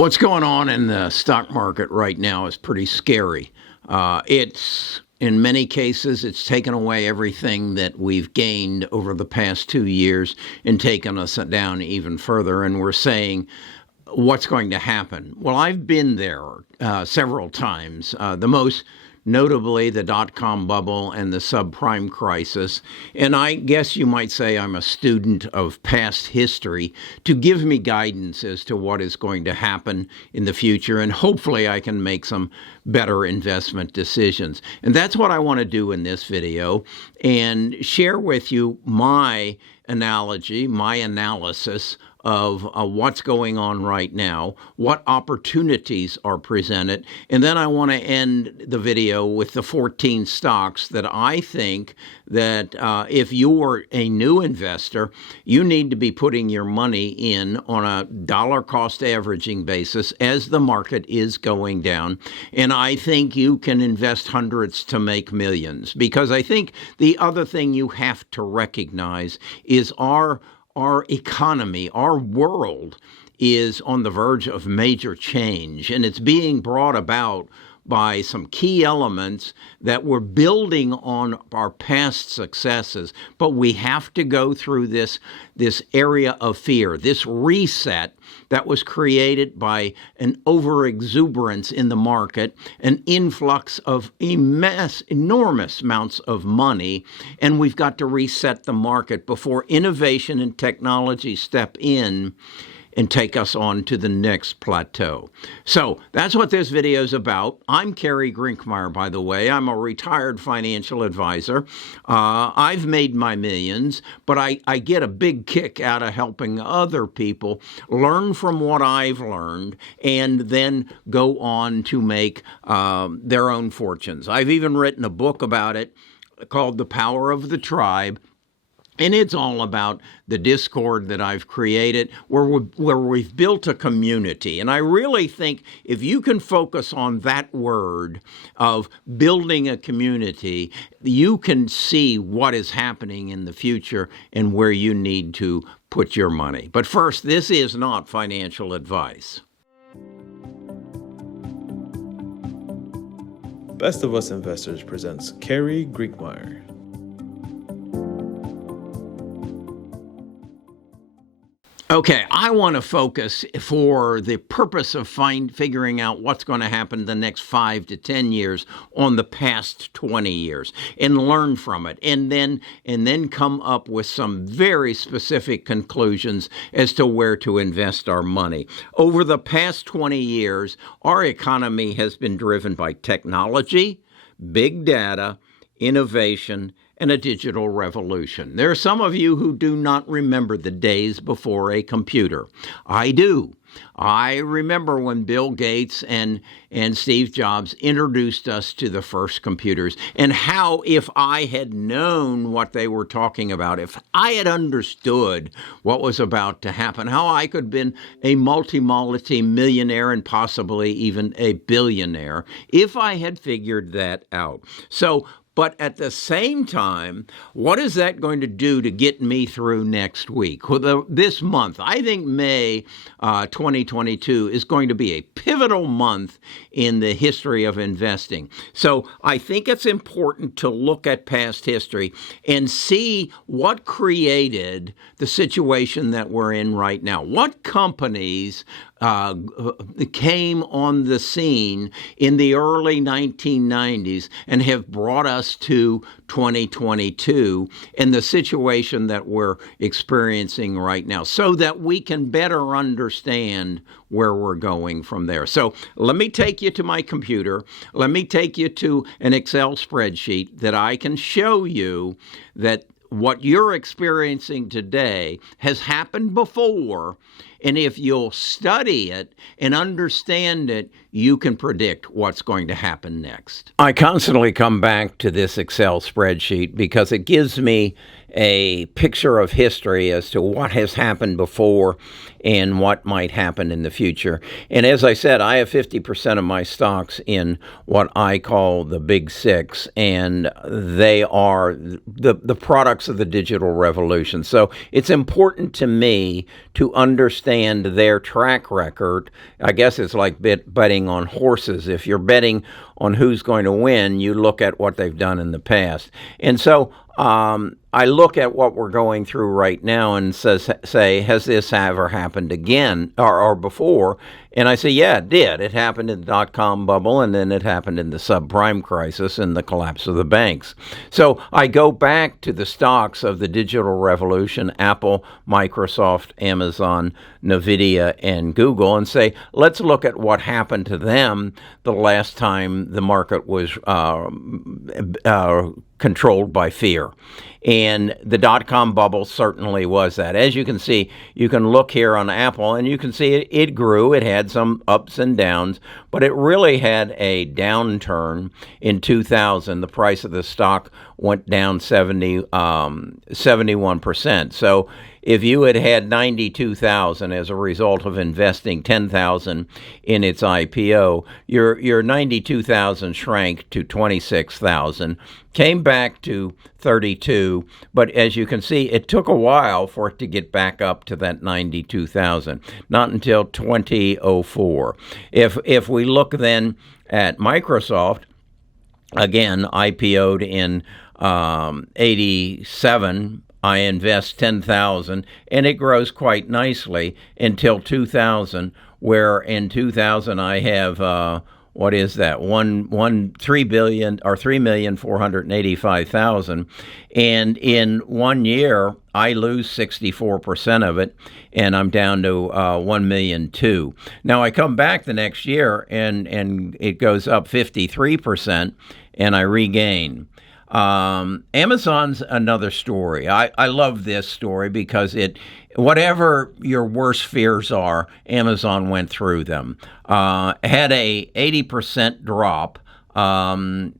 What's going on in the stock market right now is pretty scary. In many cases, it's taken away everything that we've gained over the past 2 years and taken us down even further. And we're saying, what's going to happen? Well, I've been there several times. The most notably the dot-com bubble and the subprime crisis. And I guess you might say I'm a student of past history to give me guidance as to what is going to happen in the future. And hopefully I can make some better investment decisions. And that's what I want to do in this video and share with you my analogy, my analysis of what's going on right now, what opportunities are presented, and then I want to end the video with the 14 stocks that I think that if you're a new investor, you need to be putting your money in on a dollar cost averaging basis as the market is going down. And I think you can invest hundreds to make millions, because I think the other thing you have to recognize is our economy, our world is on the verge of major change, and it's being brought about by some key elements that we're building on our past successes. But we have to go through this area of fear, this reset that was created by an overexuberance in the market, an influx of enormous amounts of money, and we've got to reset the market before innovation and technology step in and take us on to the next plateau. So that's what this video is about. I'm Kerry Grinkmeyer, by the way. I'm a retired financial advisor. I've made my millions, but I get a big kick out of helping other people learn from what I've learned and then go on to make their own fortunes. I've even written a book about it called The Power of the Tribe. And it's all about the discord that I've created where we've built a community. And I really think if you can focus on that word of building a community, you can see what is happening in the future and where you need to put your money. But first, this is not financial advice. Best of Us Investors presents Kerry Grinkmeyer. Okay, I want to focus for the purpose of figuring out what's going to happen the next 5 to 10 years on the past 20 years and learn from it, and then come up with some very specific conclusions as to where to invest our money. Over the past 20 years, our economy has been driven by technology, big data, innovation, and a digital revolution. There are some of you who do not remember the days before a computer. I do. I remember when Bill Gates and Steve Jobs introduced us to the first computers, and how, if I had known what they were talking about, if I had understood what was about to happen, how I could have been a multi-millionaire and possibly even a billionaire if I had figured that out. But at the same time, what is that going to do to get me through next week? This month, I think May 2022 is going to be a pivotal month in the history of investing. So I think it's important to look at past history and see what created the situation that we're in right now. What companies came on the scene in the early 1990s and have brought us to 2022 and the situation that we're experiencing right now, so that we can better understand where we're going from there. So let me take you to my computer. Let me take you to an Excel spreadsheet that I can show you that what you're experiencing today has happened before, and if you'll study it and understand it, you can predict what's going to happen next. I constantly come back to this Excel spreadsheet because it gives me a picture of history as to what has happened before and what might happen in the future. And as I said, I have 50% of my stocks in what I call the Big Six, and they are the products stocks of the digital revolution. So it's important to me to understand their track record. I guess it's like betting on horses. If you're betting on who's going to win, you look at what they've done in the past. And so I look at what we're going through right now and say, has this ever happened again or before? And I say, yeah, it did. It happened in the dot-com bubble, and then it happened in the subprime crisis and the collapse of the banks. So I go back to the stocks of the digital revolution, Apple, Microsoft, Amazon, NVIDIA, and Google, and say, let's look at what happened to them the last time the market was controlled by fear. And the dot-com bubble certainly was that. As you can see, you can look here on Apple, and you can see it grew. It had some ups and downs, but it really had a downturn in 2000. The price of the stock went down 71%. So if you had 92,000 as a result of investing 10,000 in its IPO, your 92,000 shrank to 26,000, came back to 32, but as you can see, it took a while for it to get back up to that 92,000, not until 2004. If we look then at Microsoft, again, IPO'd in 87, I invest 10,000, and it grows quite nicely until 2000, where in 2000 I have what is that? 3 billion or 3,485,000, and in 1 year I lose 64% of it, and I'm down to 1,000,002. Now I come back the next year, and it goes up 53%, and I regain. Amazon's another story. I love this story because whatever your worst fears are, Amazon went through them. Had a 80% drop in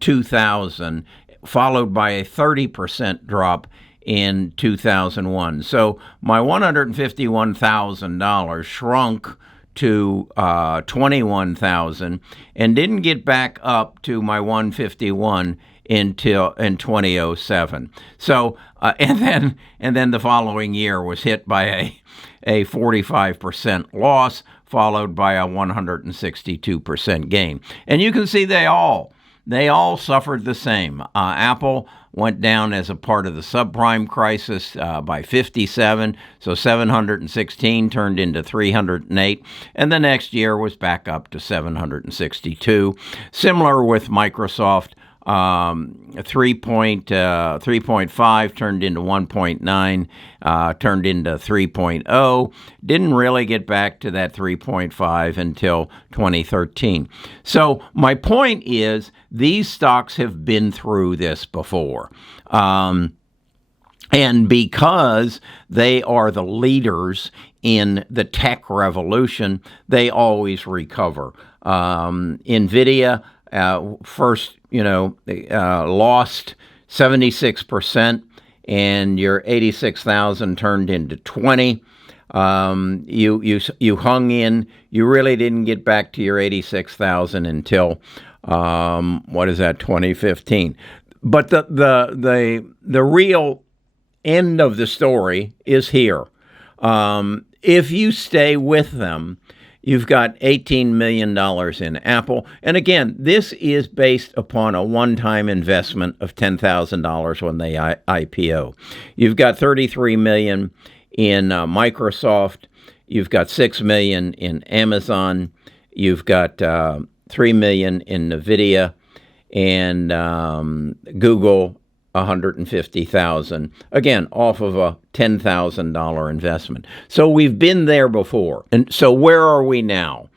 2000, followed by a 30% drop in 2001. So my $151,000 shrunk to 21,000 and didn't get back up to my 151 until in 2007. So and then the following year was hit by a 45% loss, followed by a 162% gain. And you can see they all suffered the same. Apple went down as a part of the subprime crisis by 57, so 716 turned into 308, and the next year was back up to 762. Similar with Microsoft, 3.5 turned into 1.9, turned into 3.0. Didn't really get back to that 3.5 until 2013. So my point is, these stocks have been through this before. And because they are the leaders in the tech revolution, they always recover. NVIDIA first, lost 76%, and your 86,000 turned into 20. You hung in. You really didn't get back to your 86,000 until 2015. But the real end of the story is here. If you stay with them, you've got $18 million in Apple. And again, this is based upon a one-time investment of $10,000 when they IPO. You've got $33 million in Microsoft. You've got $6 million in Amazon. You've got $3 million in NVIDIA, and Google, $150,000, again, off of a $10,000 investment. So we've been there before. And so where are we now?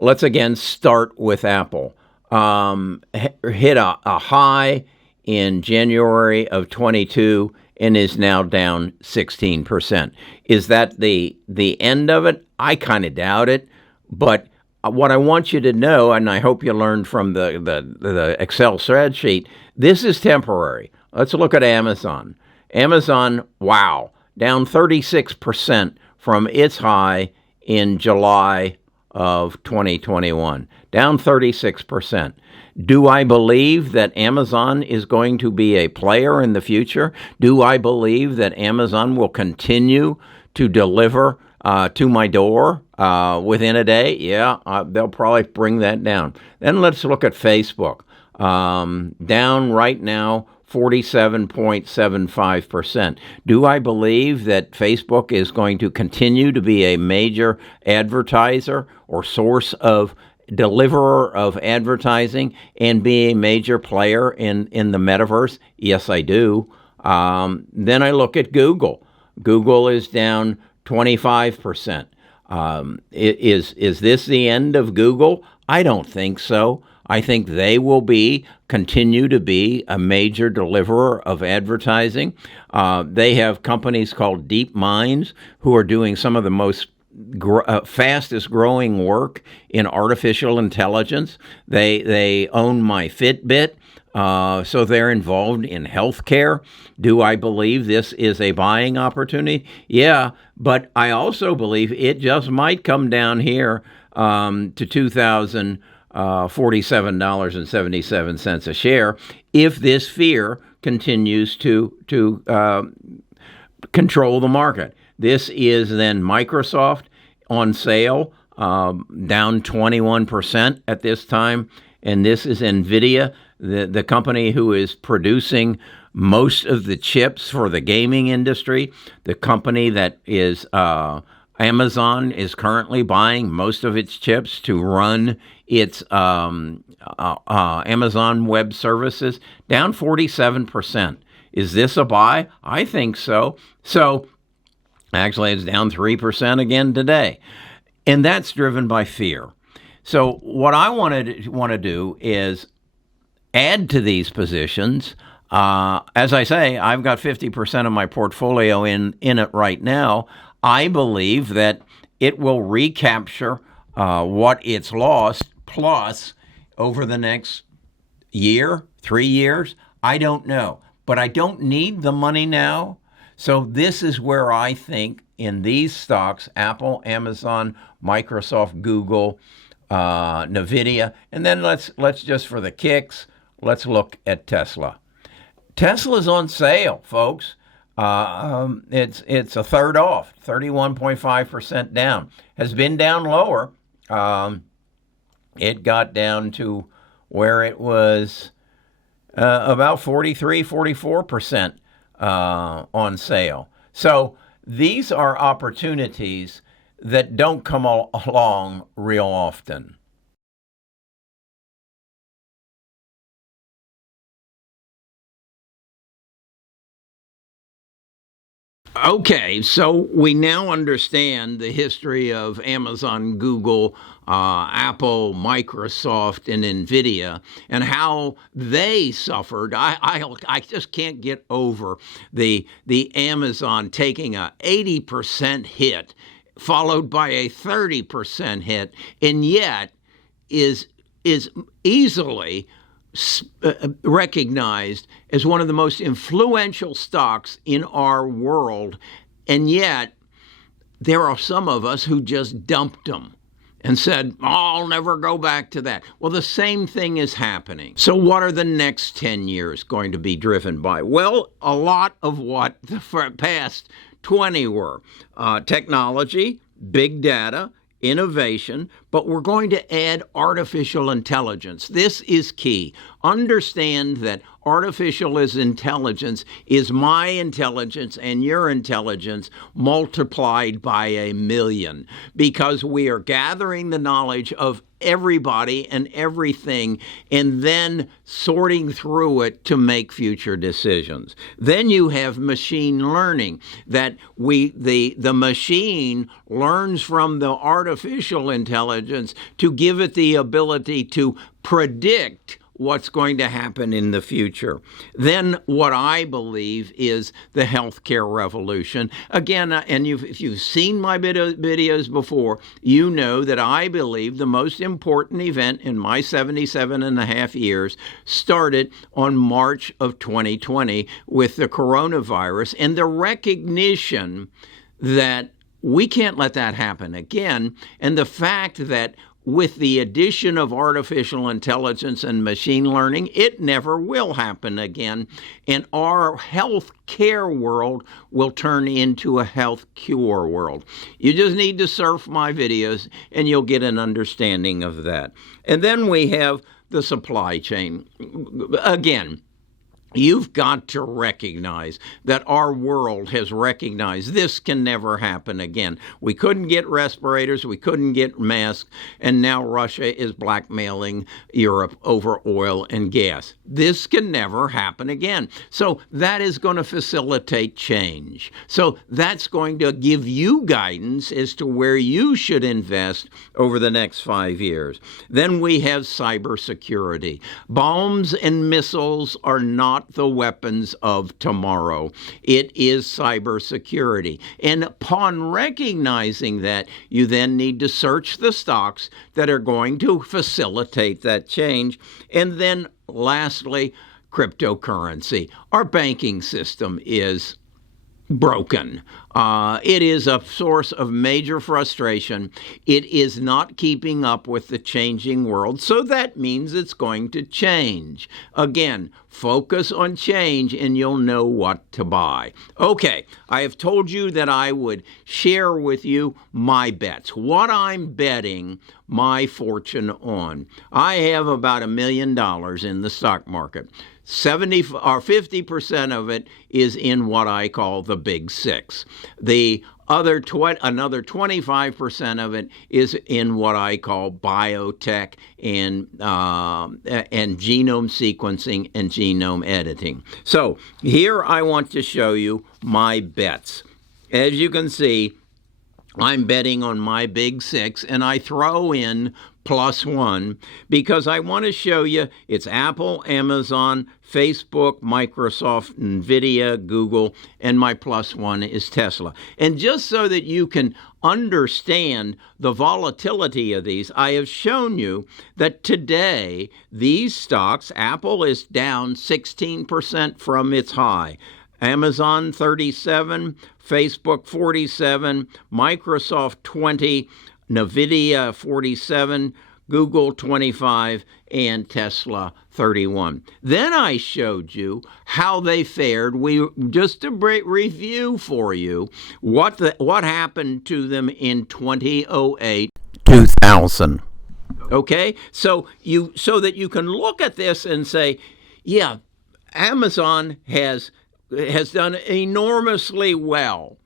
Let's again start with Apple. Hit a high in January of 22 and is now down 16%. Is that the end of it? I kind of doubt it. But what I want you to know, and I hope you learned from the Excel spreadsheet, this is temporary. Let's look at Amazon. Amazon, wow, down 36% from its high in July of 2021, down 36%. Do I believe that Amazon is going to be a player in the future? Do I believe that Amazon will continue to deliver to my door within a day? Yeah, they'll probably bring that down. Then let's look at Facebook. Down right now 47.75%. Do I believe that Facebook is going to continue to be a major advertiser or source of deliverer of advertising and be a major player in the metaverse? Yes, I do. Then I look at Google. Google is down 25%. Is this the end of Google? I don't think so. I think they will continue to be a major deliverer of advertising. They have companies called DeepMinds who are doing some of the most fastest growing work in artificial intelligence. They own my Fitbit, so they're involved in healthcare. Do I believe this is a buying opportunity? Yeah, but I also believe it just might come down here to $2,047.77 a share if this fear continues to control the market. This is then Microsoft on sale, down 21% at this time. And this is NVIDIA, the company who is producing most of the chips for the gaming industry, the company that is Amazon is currently buying most of its chips to run its Amazon Web Services, down 47%. Is this a buy? I think so. So actually, it's down 3% again today. And that's driven by fear. So what I want to do is add to these positions. As I say, I've got 50% of my portfolio in it right now. I believe that it will recapture what it's lost, plus over the next year, 3 years. I don't know. But I don't need the money now. So this is where I think in these stocks, Apple, Amazon, Microsoft, Google, NVIDIA, and then let's just for the kicks, let's look at Tesla. Tesla's on sale, folks. It's a third off, 31.5% down. Has been down lower. It got down to where it was about 43, 44% on sale. So these are opportunities that don't come along real often. Okay, so we now understand the history of Amazon, Google, Apple, Microsoft, and NVIDIA, and how they suffered. I just can't get over the Amazon taking a 80% hit, followed by a 30% hit, and yet is easily recognized as one of the most influential stocks in our world, and yet there are some of us who just dumped them and said, oh, I'll never go back to that. Well, the same thing is happening. So what are the next 10 years going to be driven by? Well, a lot of what the past 20 were. Technology, big data, innovation, but we're going to add artificial intelligence. This is key. Understand that artificial intelligence is my intelligence and your intelligence multiplied by 1,000,000, because we are gathering the knowledge of everybody and everything and then sorting through it to make future decisions. Then you have machine learning, that the machine learns from the artificial intelligence to give it the ability to predict what's going to happen in the future. Then what I believe is the healthcare revolution. Again, and if you've seen my videos before, you know that I believe the most important event in my 77 and a half years started on March of 2020 with the coronavirus and the recognition that We can't let that happen again. And the fact that with the addition of artificial intelligence and machine learning, it never will happen again. And our health care world will turn into a health cure world. You just need to surf my videos and you'll get an understanding of that. And then we have the supply chain. Again, you've got to recognize that our world has recognized this can never happen again. We couldn't get respirators, we couldn't get masks, and now Russia is blackmailing Europe over oil and gas. This can never happen again. So that is going to facilitate change. So that's going to give you guidance as to where you should invest over the next 5 years. Then we have cybersecurity. Bombs and missiles are not the weapons of tomorrow. It is cybersecurity. And upon recognizing that, you then need to search the stocks that are going to facilitate that change. And then lastly, cryptocurrency. Our banking system is broken. It is a source of major frustration. It is not keeping up with the changing world, so that means it's going to change. Again, focus on change and you'll know what to buy. Okay, I have told you that I would share with you my bets, what I'm betting my fortune on. I have about $1 million in the stock market. 70 or 50% of it is in what I call the big six. The another 25% of it is in what I call biotech and genome sequencing and genome editing. So here I want to show you my bets. As you can see, I'm betting on my big six, and I throw in +1 because I want to show you it's Apple, Amazon, Facebook, Microsoft, Nvidia, Google, and my +1 is Tesla. And just so that you can understand the volatility of these, I have shown you that today these stocks, Apple is down 16% from its high. Amazon 37, Facebook 47, Microsoft 20, Nvidia 47, Google 25, and Tesla 31. Then I showed you how they fared. Just to review for you what happened to them in 2008, 2000. Okay, so that you can look at this and say, yeah, Amazon has done enormously well,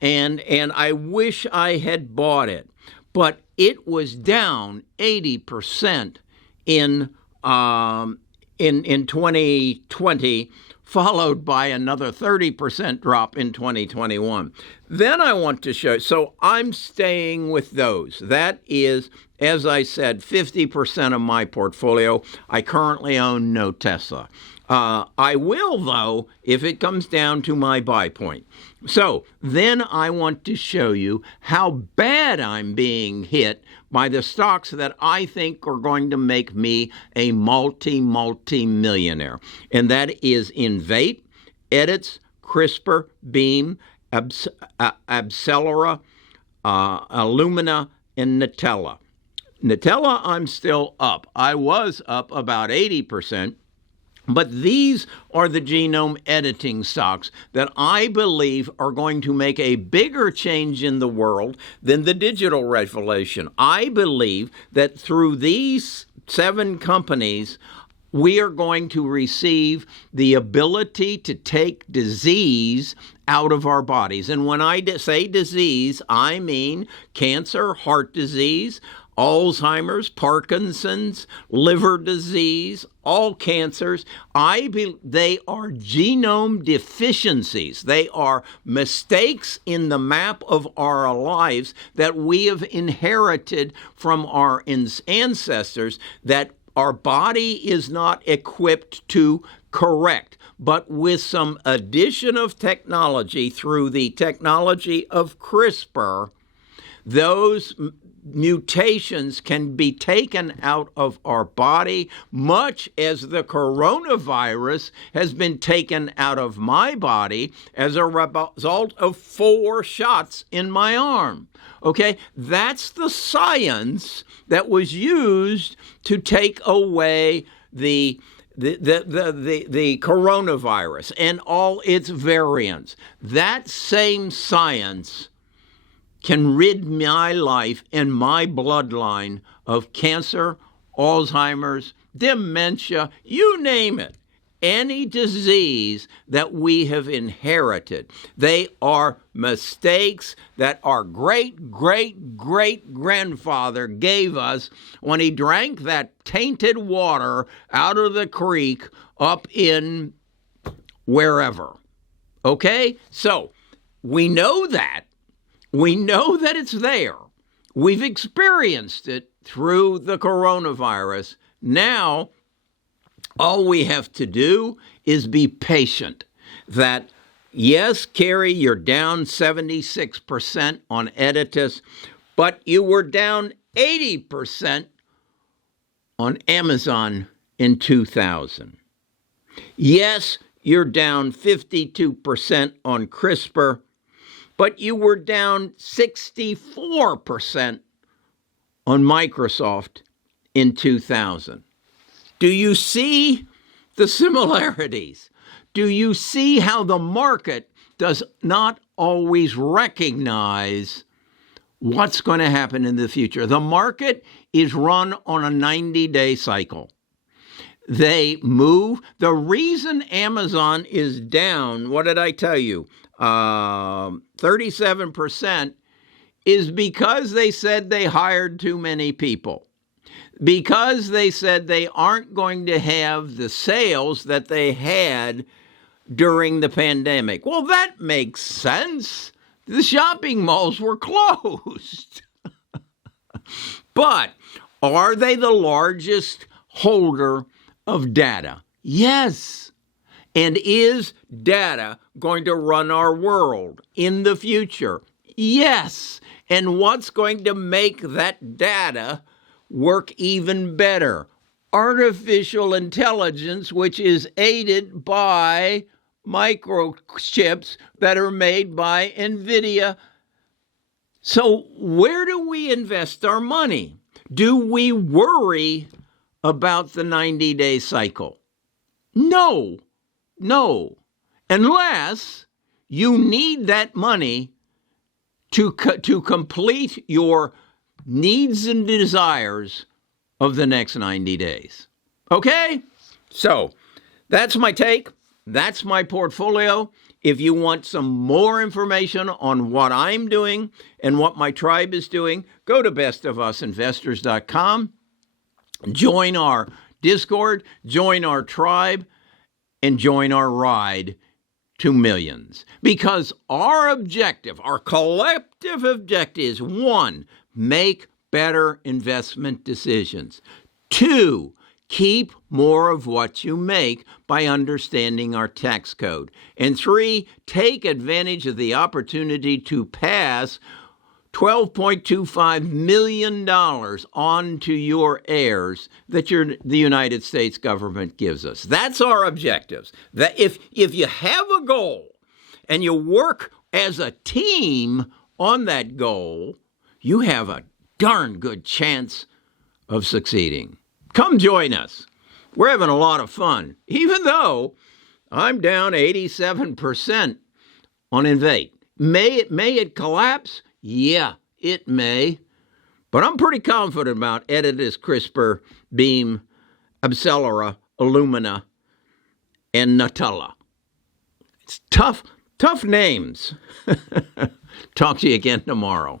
and I wish I had bought it, but it was down 80% in 2020, followed by another 30% drop in 2021. Then I want to show, so I'm staying with those. That is, as I said, 50% of my portfolio. I currently own no Tesla. I will, though, if it comes down to my buy point. So then I want to show you how bad I'm being hit by the stocks that I think are going to make me a multi-millionaire. And that is Invate, Edits, CRISPR, Beam, Abcelera, Illumina, and Nutella. Nutella, I'm still up. I was up about 80%. But these are the genome editing stocks that I believe are going to make a bigger change in the world than the digital revolution. I believe that through these 7 companies, we are going to receive the ability to take disease out of our bodies. And when I say disease, I mean cancer, heart disease, Alzheimer's, Parkinson's, liver disease, all cancers. They are genome deficiencies. They are mistakes in the map of our lives that we have inherited from our ancestors that our body is not equipped to correct. But with some addition of technology through the technology of CRISPR, Those mutations can be taken out of our body, much as the coronavirus has been taken out of my body as a result of 4 shots in my arm. Okay, that's the science that was used to take away the coronavirus and all its variants. That same science can rid my life and my bloodline of cancer, Alzheimer's, dementia, you name it. Any disease that we have inherited. They are mistakes that our great-great-great-grandfather gave us when he drank that tainted water out of the creek up in wherever. Okay? So, we know that. We know that it's there. We've experienced it through the coronavirus. Now, all we have to do is be patient. That, yes, Carrie, you're down 76% on Editus, but you were down 80% on Amazon in 2000. Yes, you're down 52% on CRISPR, but you were down 64% on Microsoft in 2000. Do you see the similarities? Do you see how the market does not always recognize what's going to happen in the future? The market is run on a 90-day cycle. They move. The reason Amazon is down, what did I tell you? 37% is because they said they hired too many people. Because they said they aren't going to have the sales that they had during the pandemic. Well, that makes sense. The shopping malls were closed. But are they the largest holder of data? Yes. And is data going to run our world in the future? Yes. And what's going to make that data work even better? Artificial intelligence, which is aided by microchips that are made by NVIDIA. So where do we invest our money? Do we worry about the 90-day cycle? No. Unless you need that money to complete your needs and desires of the next 90 days. Okay? So that's my take. That's my portfolio. If you want some more information on what I'm doing and what my tribe is doing, go to bestofusinvestors.com. Join our Discord, join our tribe, and join our ride to millions. Because our objective, our collective objective is 1, make better investment decisions. 2, keep more of what you make by understanding our tax code. And 3, take advantage of the opportunity to pass $12.25 million on to your heirs that the United States government gives us. That's our objectives. That if you have a goal and you work as a team on that goal, you have a darn good chance of succeeding. Come join us. We're having a lot of fun, even though I'm down 87% on Invade. May it collapse? Yeah, it may. But I'm pretty confident about Editus, CRISPR, Beam, Abcelera, Illumina, and Nutella. It's tough names. Talk to you again tomorrow.